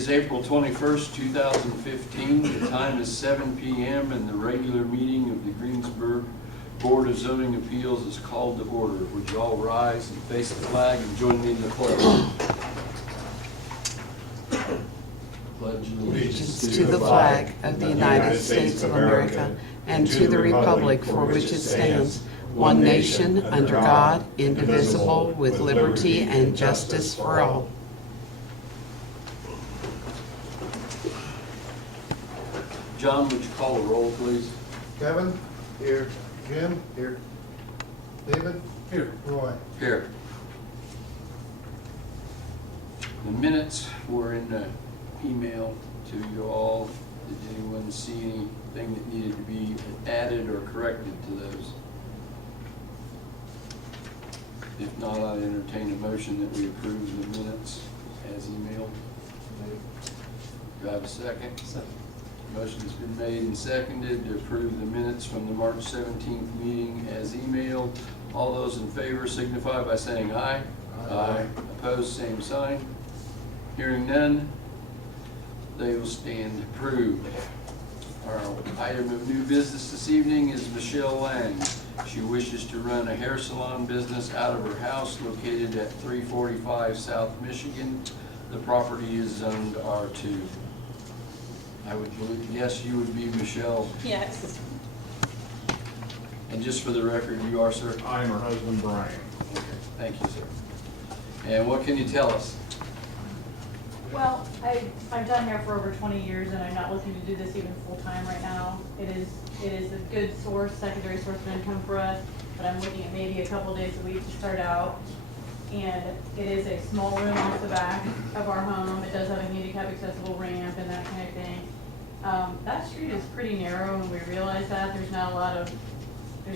It's April 21st, 2015. The time is 7 p.m. and the regular meeting of the Greensburg Board of Zoning Appeals is called to order. Would you all rise and face the flag and join me in the pledge? Pledge Allegiance to the flag of the United States of America and to the republic for which it stands, one nation, under God, indivisible, with liberty and justice for all. John, would you call the roll, please? Kevin? Here. Jim? Here. David? Here. Roy? Here. The minutes were in the email to you all. Did anyone see anything that needed to be added or corrected to those? If not, I entertain a motion that we approve the minutes as emailed. Do I have a second? Second. Motion's been made and seconded to approve the minutes from the March 17th meeting as emailed. All those in favor signify by saying aye. Aye. Opposed, same sign. Hearing none, they will stand approved. Our item of new business this evening is Michelle Lang. She wishes to run a hair salon business out of her house located at 345 South Michigan. The property is zoned R2. I would guess you would be Michelle. Yes. And just for the record, you are, sir? I am her husband, Brian. Okay, thank you, sir. And what can you tell us? Well, I've done hair for over 20 years, and I'm not looking to do this even full-time right now. It is a good source, secondary source of income for us, but I'm looking at maybe a couple days a week to start out. And it is a small room off the back of our home. It does have a handicap accessible ramp and that kind of thing. That street is pretty narrow, and we realize that. There's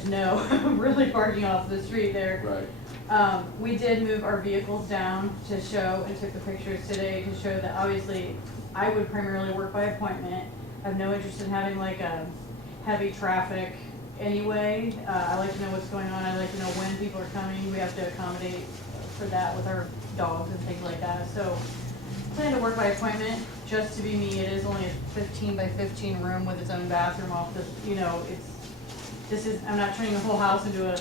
no really parking off the street there. Right. We did move our vehicles down to show, and took the pictures today to show that obviously I would primarily work by appointment. I have no interest in having like a heavy traffic anyway. I like to know what's going on. I like to know when people are coming. We have to accommodate for that with our dogs and things like that. So I plan to work by appointment just to be me. It is only a 15 by 15 room with its own bathroom off the, I'm not turning the whole house into a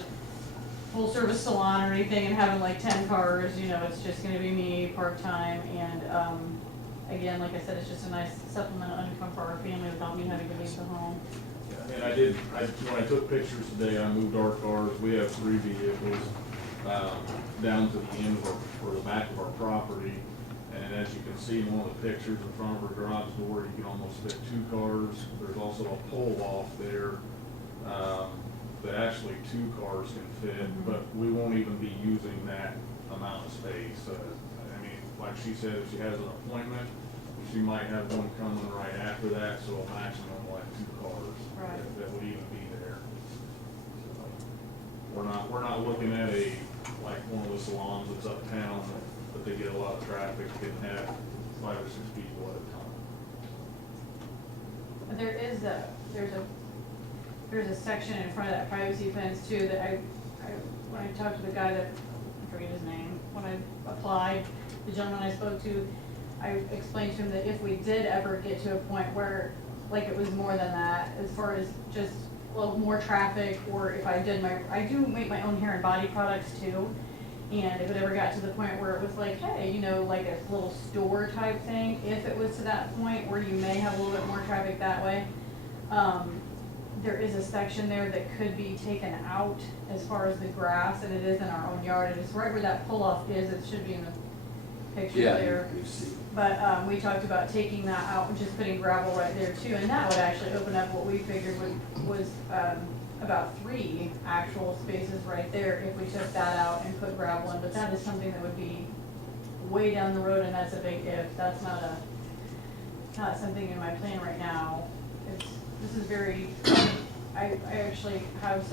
full service salon or anything and having like 10 cars, it's just gonna be me part-time. And again, like I said, it's just a nice supplemental income for our family without me having to leave the home. And when I took pictures today, I moved our cars. We have 3 vehicles down to the end or the back of our property. And as you can see in one of the pictures in front of our garage door, you can almost fit 2 cars. There's also a pole off there that actually 2 cars can fit, but we won't even be using that amount of space. Like she said, if she has an appointment, she might have one coming right after that, so a maximum like 2 cars that would even be there. So we're not looking at like one of the salons that's uptown, but they get a lot of traffic, can have 5 or 6 people at a time. But there's a section in front of that privacy fence too that when I talked to the guy that, I forget his name, when I applied, the gentleman I spoke to, I explained to him that if we did ever get to a point where like it was more than that, as far as just more traffic, or if I do make my own hair and body products too. And if it ever got to the point where it was like, hey, like a little store type thing, if it was to that point where you may have a little bit more traffic that way, there is a section there that could be taken out as far as the grass, and it is in our own yard. It is right where that pull-off is. It should be in the picture there. You see. But we talked about taking that out and just putting gravel right there too, and that would actually open up what we figured was about 3 actual spaces right there if we took that out and put gravel in. But that is something that would be way down the road, and that's a big if. That's not something in my plan right now. This is very, I actually have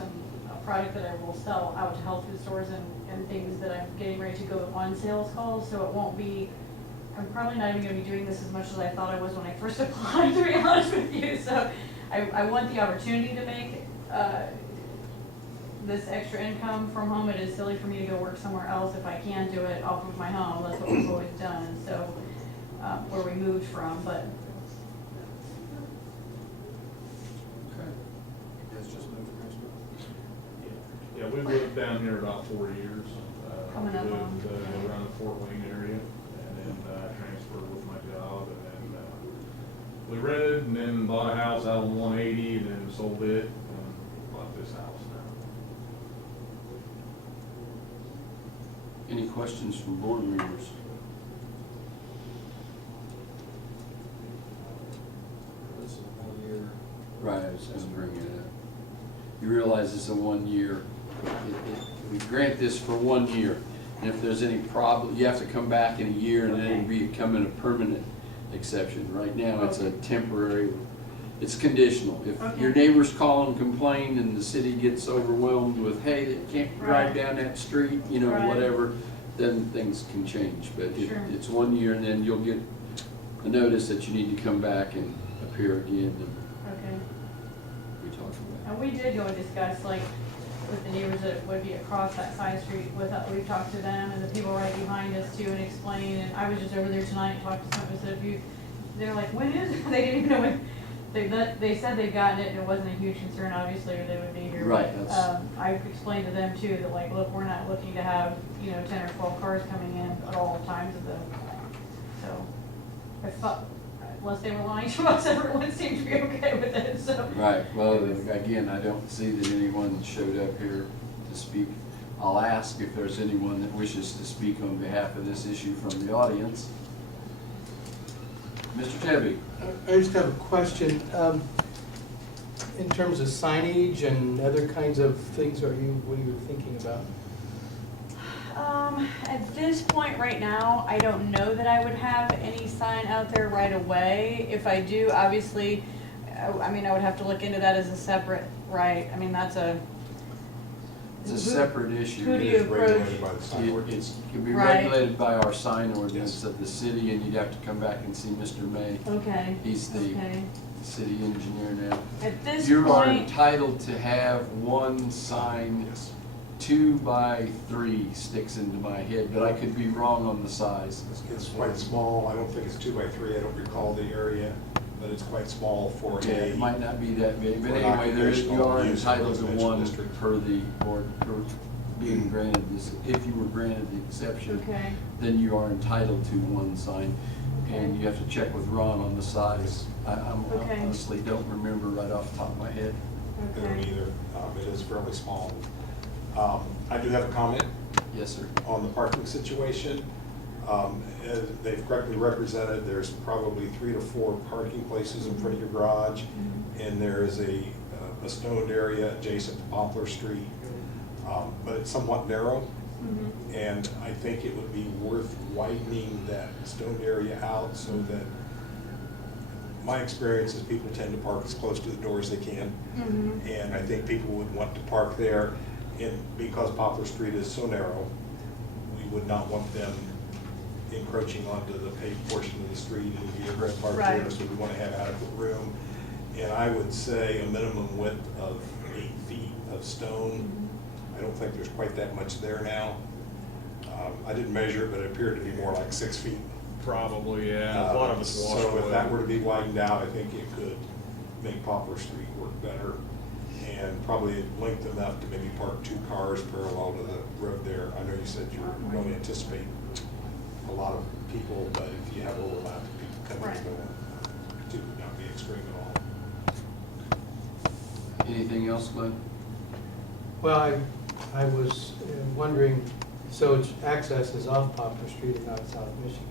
a product that I will sell out to health food stores and things that I'm getting ready to go on sales calls, so it won't be, I'm probably not even gonna be doing this as much as I thought I was when I first applied, to be honest with you. So I want the opportunity to make this extra income from home. It is silly for me to go work somewhere else if I can do it off of my home. That's what we've always done. So where we moved from, but Okay. You guys just moved to Greensburg? Yeah, we've lived down here about 4 years. Coming up We on- lived around the Fort Wayne area, and then transferred with my job, and then we rented, and then bought a house out on 180, and then sold it, and bought this house now. Any questions from board members? This is 1 year. Right, I was gonna bring it up. You realize it's a 1 year, we grant this for 1 year. And if there's any problem, you have to come back in a year and then it'll become a permanent exception. Right now, it's a temporary, it's conditional. If your Okay. neighbors call and complain and the city gets overwhelmed with, hey, they can't drive Right. down that street, you know, Right. whatever, then things can change. But Sure. it's 1 year and then you'll get a notice that you need to come back and appear again, and okay. we talked about And we did go and discuss, like, with the neighbors that would be across that side street with, we've talked to them and the people right behind us too and explained, and I was just over there tonight and talked to some, said if you, they're like, when is, it? They didn't even know when, they said they'd gotten it and it wasn't a huge concern, obviously, or they would be here. Right, But, that's- I explained to them too, that like, look, we're not looking to have, 10 or 12 cars coming in at all times of the, so. I thought, unless they were lying to us, everyone seemed to be okay with it, so. Right, well, again, I don't see that anyone showed up here to speak. I'll ask if there's anyone that wishes to speak on behalf of this issue from the audience. Mr. Tebby? I just have a question. In terms of signage and other kinds of things, what are you thinking about? At this point right now, I don't know that I would have any sign out there right away. If I do, obviously, I mean, I would have to look into that as a separate, right? I mean, that's a. It's a separate issue. Who do you approach? By the sign ordinance. It can be Right. regulated by our sign ordinance of the city, and you'd have to come back and see Mr. May. Okay. He's the Okay. city engineer now. At this You are point, entitled to have one sign, 2 by 3 sticks into my head, but I could be wrong on the size. It's quite small, I don't think it's 2 by 3, I don't recall the area, but it's quite small for Yeah, it a, might not be that big, but for an anyway, you occupational are use in entitled to residential one district. per the, or per being granted this, if you were granted the exception, okay, then you are entitled to one sign. And Okay. you have to check with Ron on the size. I Okay. honestly don't remember right off the top of my head. I don't okay. either, it is fairly small. I do have a comment Yes, sir. on the parking situation. As they've correctly represented, there's probably 3 to 4 parking places in front of your garage, and there is a stoned area adjacent to Poplar Street, but it's somewhat narrow. Mhm. And I think it would be worth widening that stoned area out so that, my experience is people tend to park as close to the door as they can. Mhm. And I think people would want to park there, and because Poplar Street is so narrow, we would not want them encroaching onto the paved portion of the street and vehicles parked there, Right. so we want to have adequate room. And I would say a minimum width of 8 feet of stone. I don't think there's quite that much there now. I didn't measure it, but it appeared to be more like 6 feet. Probably, yeah, a lot of it's washed So if that were away. to be widened out, I think it could make Poplar Street work better, and probably length enough to maybe park 2 cars parallel to the road there. I know you said you don't anticipate a lot of people, but if you have overlap of people coming Right. and going, 2 would not be extreme at all. Anything else, Glenn? Well, I was wondering, so it's access is off Poplar Street and not South Michigan.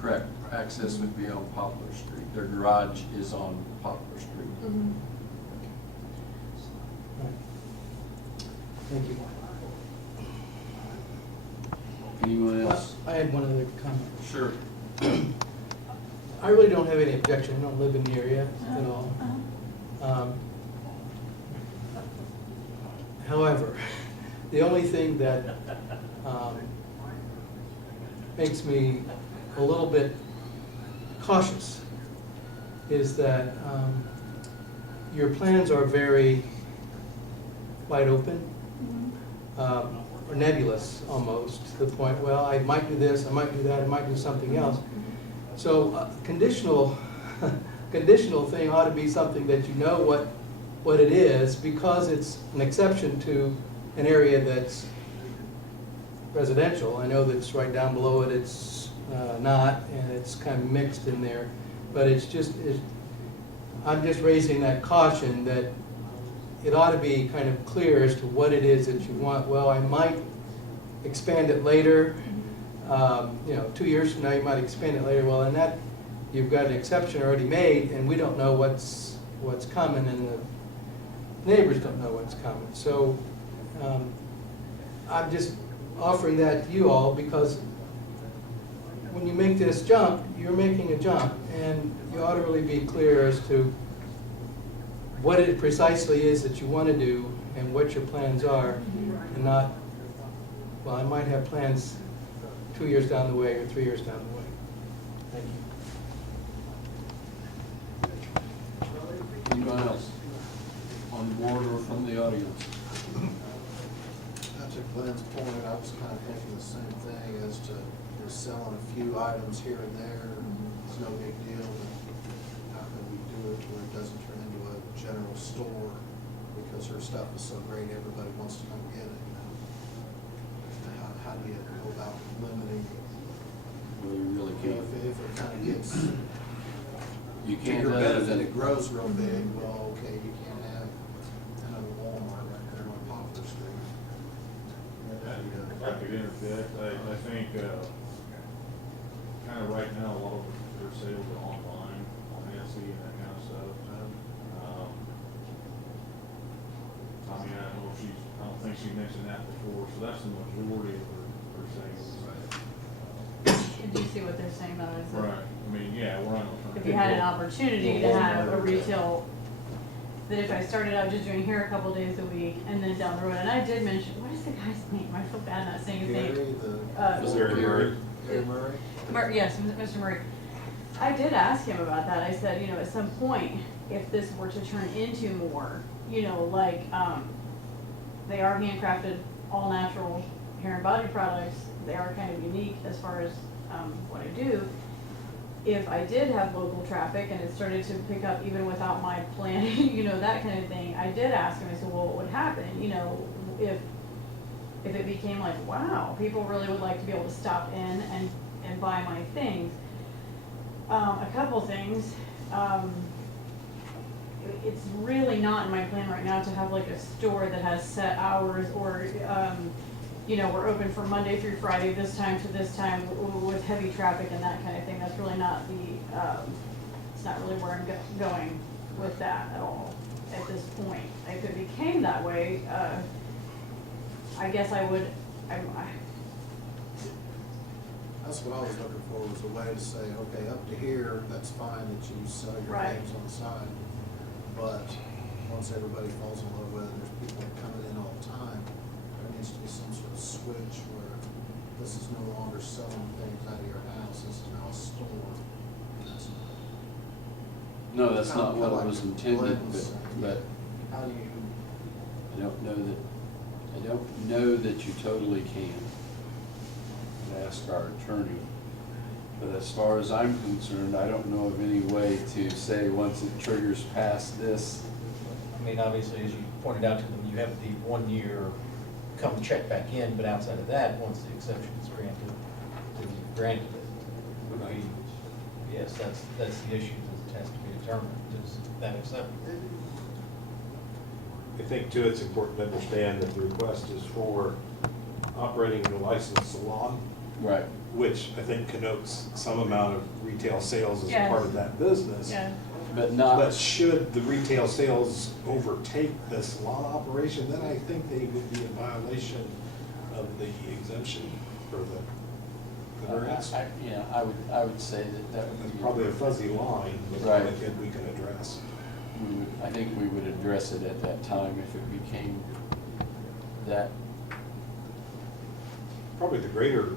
Correct. Access would be on Poplar Street. Their garage is on Poplar Street. Mhm. Right. Thank you. Anyone else? I had one other comment. Sure. I really don't have any objection, I don't live in the area at all. Uh-huh. However, the only thing that makes me a little bit cautious is that your plans are very wide open, or nebulous almost, to the point, well, I might do this, I might do that, I might do something else. So conditional, conditional thing ought to be something that you know what it is, because it's an exception to an area that's residential. I know that it's right down below it, it's not, and it's kind of mixed in there. But it's just, I'm just raising that caution that it ought to be kind of clear as to what it is that you want. Well, I might expand it later, 2 years from now, you might expand it later. Well, in that, you've got an exception already made, and we don't know what's coming, and the neighbors don't know what's coming. So I'm just offering that to you all, because when you make this jump, you're making a jump, and you ought to really be clear as to what it precisely is that you want to do and what your plans are, and not, well, I might have plans 2 years down the way or 3 years down the way. Thank you. Anyone else on the board or from the audience? To Glenn's point, I was kind of thinking the same thing as to just selling a few items here and there. It's no big deal, but how can we do it where it doesn't turn into a general store because her stuff is so great, everybody wants to come get it, you know? How do you go about limiting? Well, you really You know, can't. if it kind of gets You can't bigger other benefit, than it grows real big, well, okay, you can't have another Walmart right there on Poplar Street. If I could interject, I think, kind of right now, a lot of their sales are online, on Etsy and that kind of stuff. I mean, I don't think she mentioned that before, so that's the majority of her sales. Do you see what they're saying though? Is that Right, I mean, yeah, we're on. if you had an opportunity to have a retail, that if I started out just doing hair a couple days a week and then down the road, and I did mention, what is the guy's name? I feel bad not saying his Gary, name. the. Gary. Gary Murray? Yes, Mr. Murray. I did ask him about that. I said, at some point, if this were to turn into more, like, they are handcrafted, all natural hair and body products. They are kind of unique as far as what I do. If I did have local traffic and it started to pick up even without my planning, that kind of thing, I did ask him, I said, well, what would happen, if it became like, wow, people really would like to be able to stop in and buy my things. A couple things, it's really not in my plan right now to have like a store that has set hours or, we're open from Monday through Friday, this time to this time with heavy traffic and that kind of thing. That's really not it's not really where I'm going with that at all at this point. If it became that way, I guess I would, That's what I was looking for, was a way to say, okay, up to here, that's fine that you sell your Right. games on the side. But once everybody falls in love with it, there's people coming in all the time, there needs to be some sort of switch where this is no longer selling things out of your house, this is now a store. And that's No, that's Kind not of what like it was intended, Glenn's, but how do you, I don't know that you totally can. I'd ask our attorney. But as far as I'm concerned, I don't know of any way to say once it triggers past this. I mean, obviously, as you pointed out to them, you have the 1 year come check back in, but outside of that, once the exception is granted, then you've granted it. Would be, yes, that's the issue that has to be determined, is that acceptable? I think too, it's important to understand that the request is for operating a licensed salon, Right. which I think connotes some amount of retail sales as a Yes. part of that business. yeah. But But not, should the retail sales overtake the salon operation, then I think they would be in violation of the exemption for the variance. I would say that would That's be. probably a fuzzy line, but Right. I think we can address. I think we would address it at that time if it became that. Probably the greater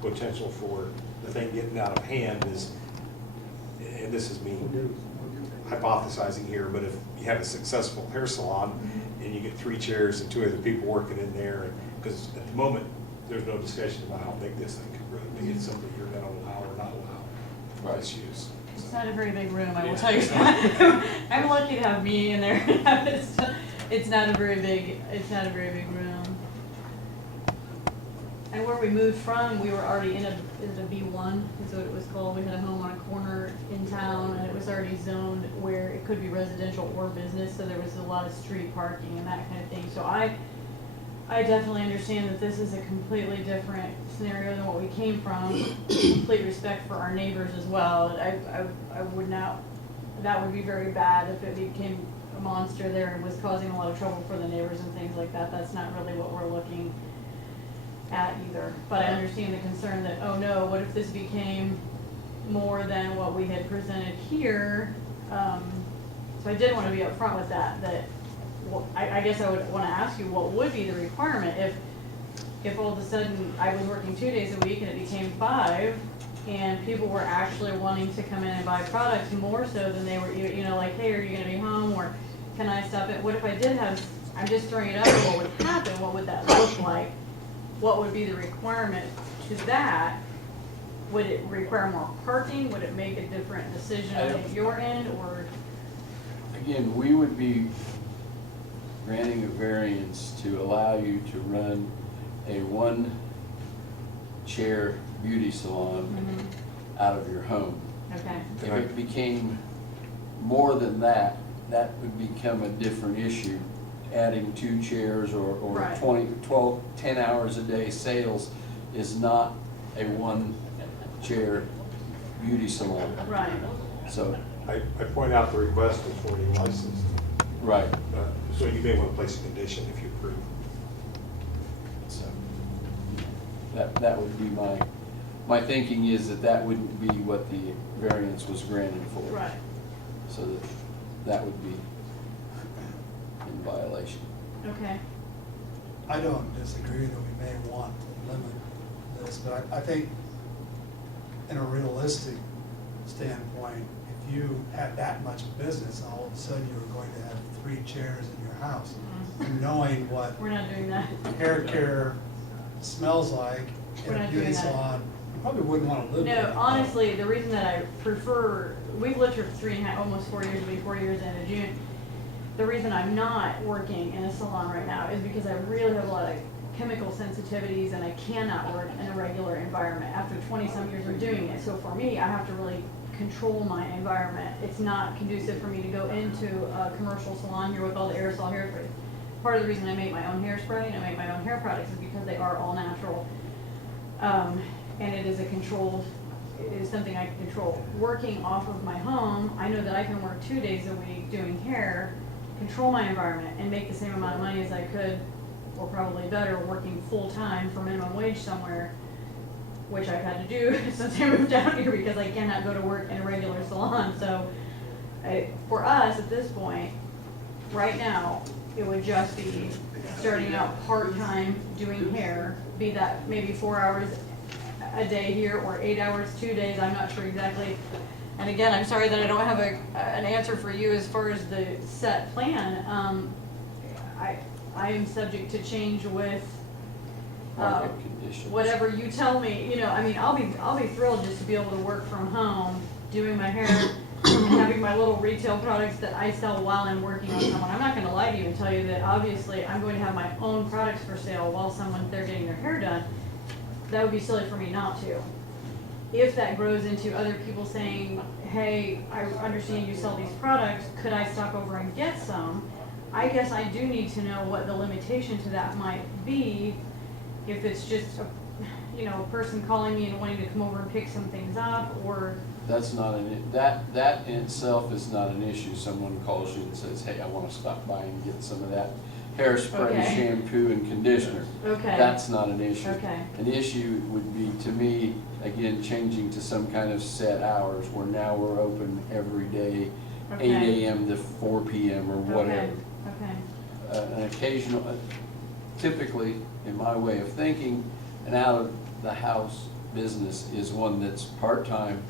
potential for the thing getting out of hand is, and this is me hypothesizing here, but if you have a successful hair salon and you get 3 chairs and 2 other people working in there, because at the moment, there's no discussion about how big this thing could really be. It's something you're gonna allow or not allow. let's use. It's not a very big room, I will tell you that. I'm lucky to have me in there. It's not a very big room. And where we moved from, we were already in a B1, is what it was called. We had a home on a corner in town, and it was already zoned where it could be residential or business, so there was a lot of street parking and that kind of thing. So I definitely understand that this is a completely different scenario than what we came from. Complete respect for our neighbors as well. I would not, that would be very bad if it became a monster there and was causing a lot of trouble for the neighbors and things like that. That's not really what we're looking at either. But I understand the concern that, oh no, what if this became more than what we had presented here? So I did want to be upfront with that, well, I guess I would want to ask you, what would be the requirement if all of a sudden I was working 2 days a week and it became 5, and people were actually wanting to come in and buy products more so than they were, like, hey, are you going to be home, or can I stop it? What if I did have, I'm just throwing it out there, what would happen? What would that look like? What would be the requirement to that? Would it require more parking? Would it make a different decision on your end, or? Again, we would be granting a variance to allow you to run a one-chair beauty salon out of your home. Okay. If it became more than that, that would become a different issue. Adding 2 chairs or Right. 10 hours a day sales is not a one-chair beauty salon. Right. So, I point out the request is for a licensed, right. so you may want to place a condition if you approve. So that would be my thinking, is that wouldn't be what the variance was granted for. Right. So that would be in violation. Okay. I don't disagree that we may want to limit this, but I think in a realistic standpoint, if you had that much business, and all of a sudden you were going to have 3 chairs in your house, and knowing what We're not doing that. hair care smells like We're in a not beauty doing that. salon, you probably wouldn't want to live there. No, honestly, the reason that I prefer, we've lived here for 3.5, almost 4 years, it'll be 4 years in June. The reason I'm not working in a salon right now is because I really have a lot of chemical sensitivities, and I cannot work in a regular environment after 20-some years of doing it. So for me, I have to really control my environment. It's not conducive for me to go into a commercial salon here with all the aerosol hairspray. Part of the reason I make my own hairspray and I make my own hair products is because they are all natural. And it is it is something I can control. Working off of my home, I know that I can work 2 days a week doing hair, control my environment, and make the same amount of money as I could, or probably better, working full-time for minimum wage somewhere, which I've had to do since I moved down here because I cannot go to work in a regular salon. So for us at this point, right now, it would just be starting out part-time doing hair, be that maybe 4 hours a day here or 8 hours 2 days, I'm not sure exactly. And again, I'm sorry that I don't have an answer for you as far as the set plan. I am subject to change with Market conditions. whatever you tell me. I'll be thrilled just to be able to work from home, doing my hair, and having my little retail products that I sell while I'm working on someone. I'm not going to lie to you and tell you that obviously I'm going to have my own products for sale while they're getting their hair done. That would be silly for me not to. If that grows into other people saying, hey, I understand you sell these products, could I stop over and get some? I guess I do need to know what the limitation to that might be. If it's just a person calling me and wanting to come over and pick some things up, or That's not that in itself is not an issue. Someone calls you and says, hey, I want to stop by and get some of that hairspray, Okay. shampoo, and conditioner. Okay. That's not an issue. Okay. An issue would be, to me, again, changing to some kind of set hours where now we're open every day, Okay. 8 a.m. to 4 p.m. or whatever. Okay. An occasional, typically, in my way of thinking, an out-of-the-house business is one that's part-time,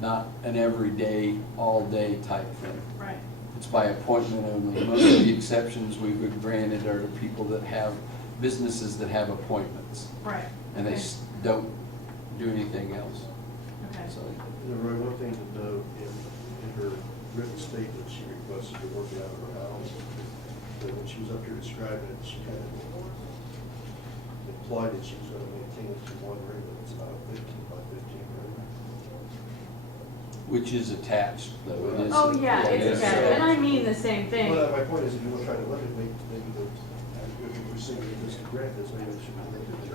not an everyday, all-day type thing. Right. It's by appointment only. Most of the exceptions we've granted are to people that have businesses that have appointments, Right. and they Okay. don't do anything else. Okay. So, Roy, one thing to note, in her written statement, she requested to work out of her house, but when she was up here describing it, she kind of implied that she was gonna maintain it to one room, and it's about a 15 by 15 room. which is attached, though. It is. Oh, yeah, it it's is. attached, and I mean the same thing. Well, my point is, if you want to try to limit, maybe the, if you were saying that this grant this, maybe it should be limited to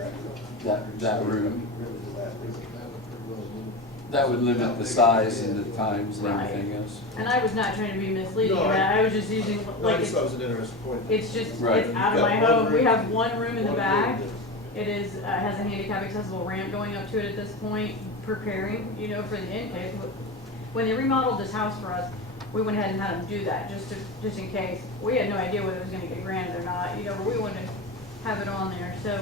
That room. Really to that room. That would pretty well move. That would limit the size and the times and Right. everything else. And I was not trying to be misleading, No, I was just using, No, I like, just thought it was an interesting point. it's just, Right. it's out of You've my got one home. We room- have one room in the one back. room It is, has a handicap accessible ramp going up to it at this point, preparing, you know, for the intake. When they remodeled this house for us, we went ahead and had them do that, just in case. We had no idea whether it was gonna get granted or not, you know, but we wanted to have it on there, so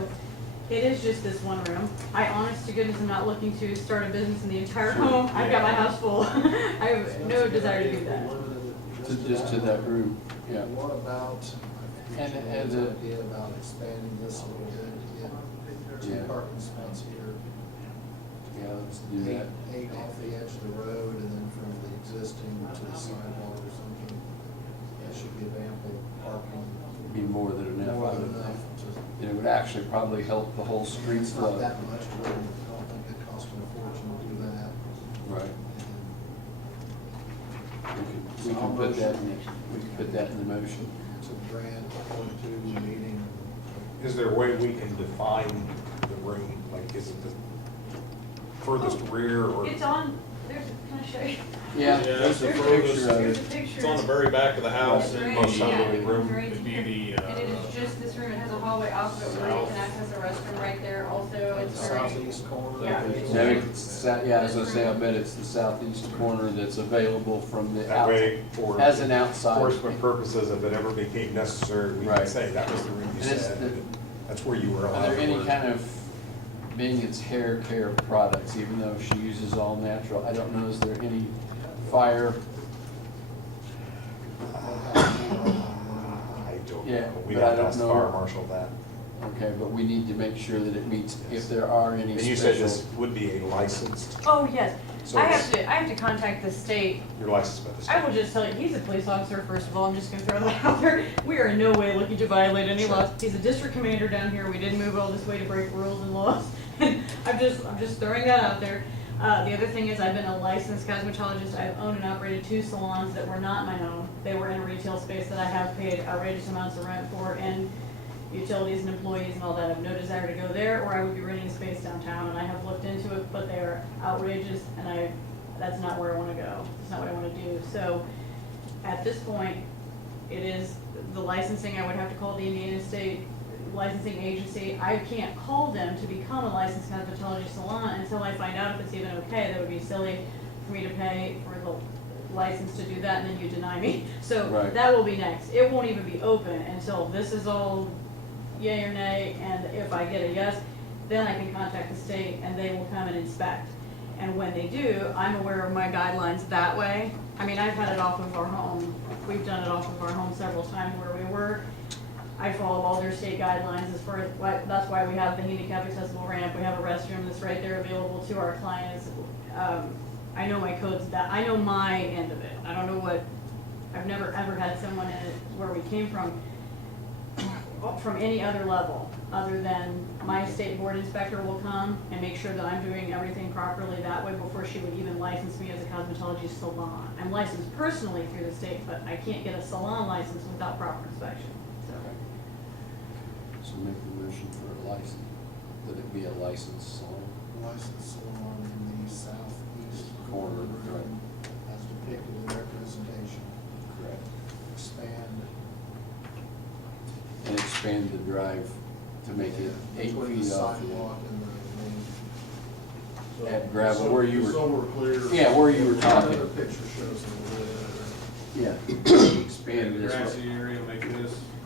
it is just this one room. I honest to goodness am not looking to start a business in the entire home. I've got my house full. I have no desire to do that. Just to that room, yeah. What about, And- and and the the- idea about expanding this a little bit to get Yeah. two parking spots here, Yeah, let's do that. eight off the edge of the road, and then from the existing to the sidewalk or something. That should give ample parking, Be more than enough. more I than would enough think. to, And it would actually probably help the whole street it's not flow. that much, I don't think it costs a fortune to do that. Right. And We can put that in, we can put that in the motion. to grant according to the meeting. Is there a way we can define the room? Like, is it the furthest rear or? It's on, there's, can I show you? Yeah, Yeah, there's a it's the picture furthest- of There's it. a picture. It's on the very back of the house It's and right- most the, of yeah, the it room comes right it'd be in the, here. And it is just this room, it has a hallway off of it where you can access the restroom right there also, The it's very. southeast corner. Yeah. No, it's, yeah, as I say, I bet it's the southeast corner that's available from the That way, out, for as an outside. enforcement purposes, if it ever became necessary, we Right. can say, that was the room you And it's said, the- and that's where you were Are allowed there to any work. kind of, being it's hair care products, even though she uses all natural, I don't know, is there any fire? I don't Yeah, know. We'd but I have to don't ask the know. fire marshal that. Okay, but we need to make sure that it meets, if there are any And you said special. this would be a licensed, Oh, yes, So I it's- have to contact the state. you're licensed by the state. I will just tell you, he's a police officer, first of all, I'm just gonna throw that out there. We are in no way looking to violate any Sure. laws. He's a district commander down here, we didn't move all this way to break rules and laws. I'm just throwing that out there. The other thing is, I've been a licensed cosmetologist, I've owned and operated 2 salons that were not my own. They were in a retail space that I have paid outrageous amounts of rent for, and utilities and employees and all that. I have no desire to go there, or I would be renting a space downtown, and I have looked into it, but they are outrageous, and that's not where I wanna go. It's not what I wanna do. So, at this point, it is the licensing, I would have to call the Indiana State Licensing Agency. I can't call them to become a licensed cosmetology salon until I find out if it's even okay. That would be silly for me to pay for the license to do that, and then you deny me. So, Right. that will be next. It won't even be open until this is all yay or nay, and if I get a yes, then I can contact the state and they will come and inspect. And when they do, I'm aware of my guidelines that way. I mean, I've had it off of our home, we've done it off of our home several times where we were. I follow all their state guidelines as far as, that's why we have the handicap accessible ramp, we have a restroom that's right there available to our clients. I know my codes, I know my end of it. I don't know what, I've never ever had someone in it where we came from any other level, other than my state board inspector will come and make sure that I'm doing everything properly that way before she would even license me as a cosmetology salon. I'm licensed personally through the state, but I can't get a salon license without proper inspection, so. So make the motion for a license, that it be a licensed salon. Licensed salon in the southeast Corner, corner right. room, as depicted in their presentation. Correct. Expand. And expand the drive to make it 8 Between the feet off. sidewalk and the main. So- Add gravel, so- where you were- So we're clear. Yeah, where you were talking. Another picture shows the Yeah. and Expand the this, grassy area,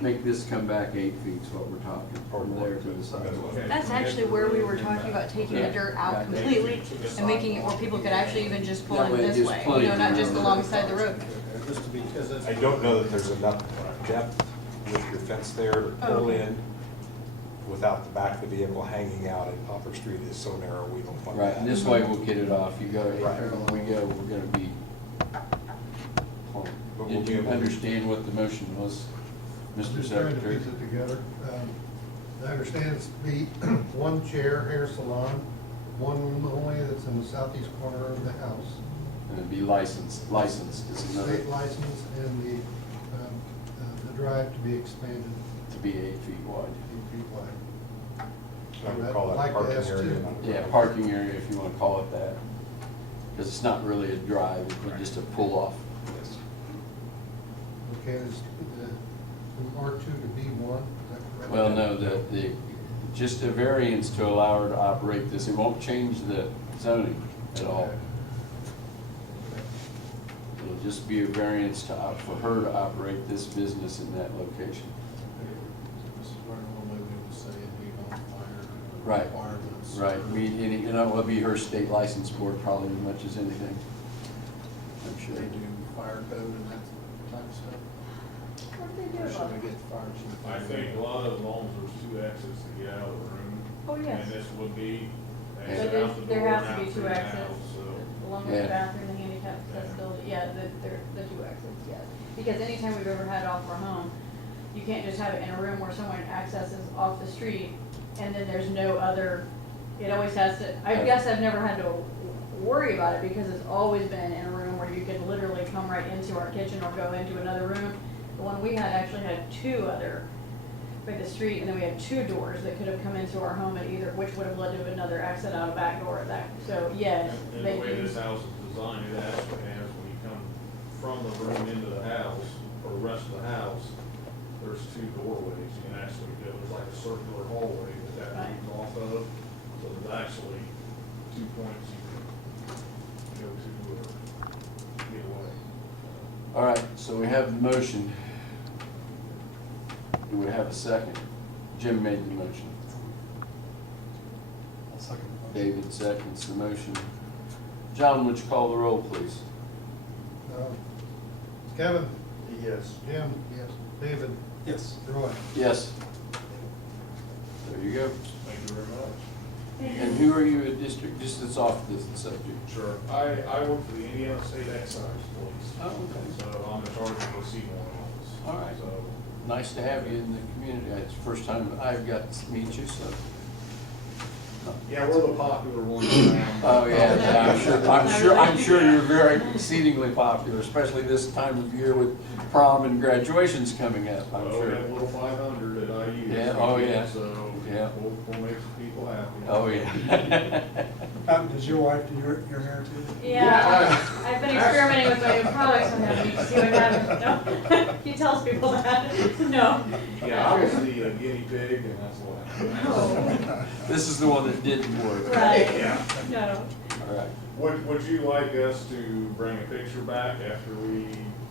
make this come back 8 feet is what we're talking, from there to the sidewalk. Okay. That's actually where we were talking about taking the dirt out completely and making it where people could actually even just pull That in way it this gives way, plenty you know, not of just room. alongside the road. Just to be, because it's. I don't know that there's enough depth with your fence there to Oh, pull okay. in without the back of the vehicle hanging out at Poplar Street is so narrow, we don't want that. Right, and this way we'll get it off. You go, Right. everywhere we go, we're gonna be. But we'll Did be you able to- understand what the motion was, Mr. Just trying to Secretary? piece it together. I understand it's be one chair hair salon, one room only that's in the southeast corner of the house. And it'd be licensed is another, State license and the drive to be expanded to be 8 feet wide. 8 feet wide. I would call I'd like that to parking ask area. too. not a Yeah, driveway. parking area if you wanna call it that. Because it's not really a drive, it'd be just a pull off. Yes. Okay, is from R2 to B1, is that correct? Well, no, just a variance to allow her to operate this, it won't change the zoning at all. It'll just be a variance for her to operate this business in that location. This is where normally we would say you don't fire Right. requirements. Right, it'll be her state license board probably as much as anything, I'm They sure. do fire code and that type of stuff. What do they do Or about should we it? get fire chief? I think a lot of the homes, there's 2 exits to get out of the room. Oh, yes. And this would be But exit there's- out the there door has and to out be through 2 the exits. house, so. Along with Yeah. the bathroom, the handicap accessibility, yeah, the 2 exits, yes. Because anytime we've ever had off our home, you can't just have it in a room where someone accesses off the street and then there's no other, it always has to, I guess I've never had to worry about it because it's always been in a room where you could literally come right into our kitchen or go into another room. The one we had actually had 2 other, by the street, and then we had 2 doors that could have come into our home at either, which would have led to another exit out a back door at that, so yes, And they the way do. this house is designed, it actually has, when you come from the room into the house, or the rest of the house, there's 2 doorways, you can actually go, there's like a circular hallway that Right. leads off of, so there's actually 2 points you can go to or get away. All right, so we have the motion. Do we have a second? Jim made the motion. I'll second the motion. David seconds the motion. John, would you call the roll, please? Kevin? Yes. Jim? Yes. David? Yes. Roy? Yes. There you go. Thank you very much. And who are you at district, just that's off this subject? Sure. I work for the Indiana State Excise Police. Oh, okay. So I'm in charge of the C1 office. All right. So, Nice to have you in the community. It's the first time I've got to meet you, so. yeah, we're the popular ones around. Oh, yeah, I'm sure you're very exceedingly popular, especially this time of year with prom and graduations coming up, I'm Well, we sure. have a little 500 at IU. Yeah, oh, yeah. So, Yeah. we'll make some people happy. Oh, yeah. Does your wife do your hair too? Yeah, I've been experimenting with my new products on him, to see what happens, no, he tells people that, no. Yeah, I was the guinea pig and that's what. No. This is the one that didn't work. Right, Yeah. no. All right. Would you like us to bring a picture back after we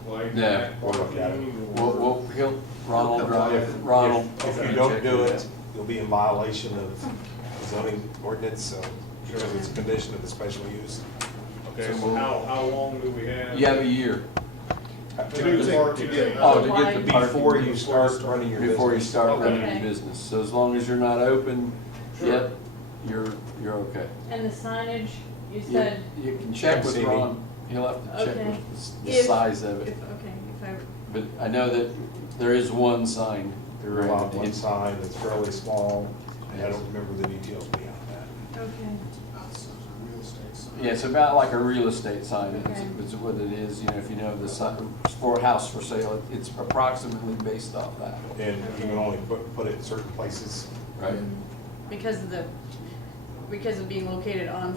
like No. that? We'll look at it. Ronald drive, Ronald. If you don't do it, you'll be in violation of the zoning ordinance, so, because it's a condition of the special use. Okay, so how long do we have? You have a year To do the parking. oh, to get the parking. Before you start running your business. Before you start running Okay. your business. So as long as you're not open Sure. yet, you're okay. And the signage, you You- said, You can check Come with see me. Ron. He'll have to check Okay. with the If- size of if, it. okay, if I, But I know that there is one sign. There are one sign that's fairly small, and I don't remember the details beyond that. okay, That's a real estate sign. Yeah, it's about like a real estate sign, Okay. it's what it is, you know, if you know the sign, for a house for sale, it's approximately based off that, And you can only put it in certain places. right? because of being located on,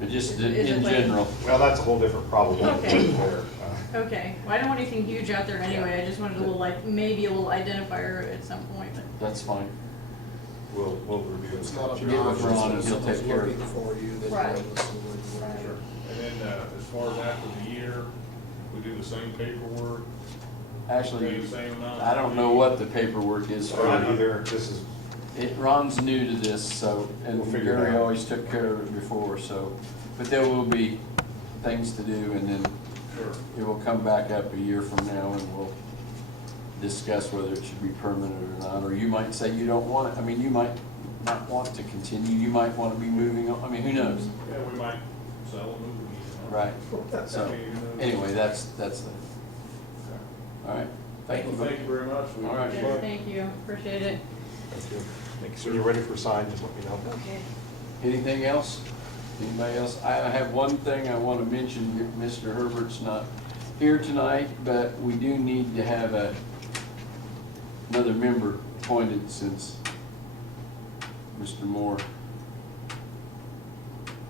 But just Is it in like- general, Well, that's a whole different problem. Okay. There. okay, well, I don't want anything huge out there anyway, I just wanted a little, like, maybe a little identifier at some point, but. that's fine. We'll review it. It's not a Get with obnoxious, Ron and if he'll someone's take care of looking it. for you, that Right. you know this is where you are. And then, as far as after the year, we do the same paperwork, pay Actually, the same amount. I don't know what the paperwork is for Not you. either, this is, Ron's new to this, so, and We'll figure it Gary out. always took care of it before, so, but there will be things to do, and then Sure. it will come back up a year from now, and we'll discuss whether it should be permanent or not, or you might say you don't want it. I mean, you might not want to continue, you might want to be moving on, I mean, who knows? Yeah, we might sell and move again. Right, so, anyway, that's the, all right, thank you. Well, thank you very much. We All right. appreciate Yes, it. thank you, appreciate it. Thank you. When you're ready for a sign, just let me know. Okay. Anything else? Anybody else? I have one thing I want to mention. Mr. Herbert's not here tonight, but we do need to have another member appointed since Mr. Moore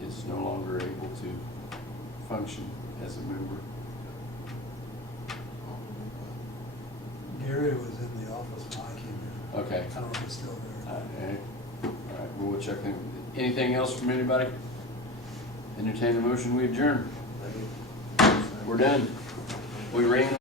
is no longer able to function as a member. Gary was in the office when I came in. Okay. I don't know if he's still there. All right, we'll check in. Anything else from anybody? Entertain a motion, we adjourn. We're done. We ran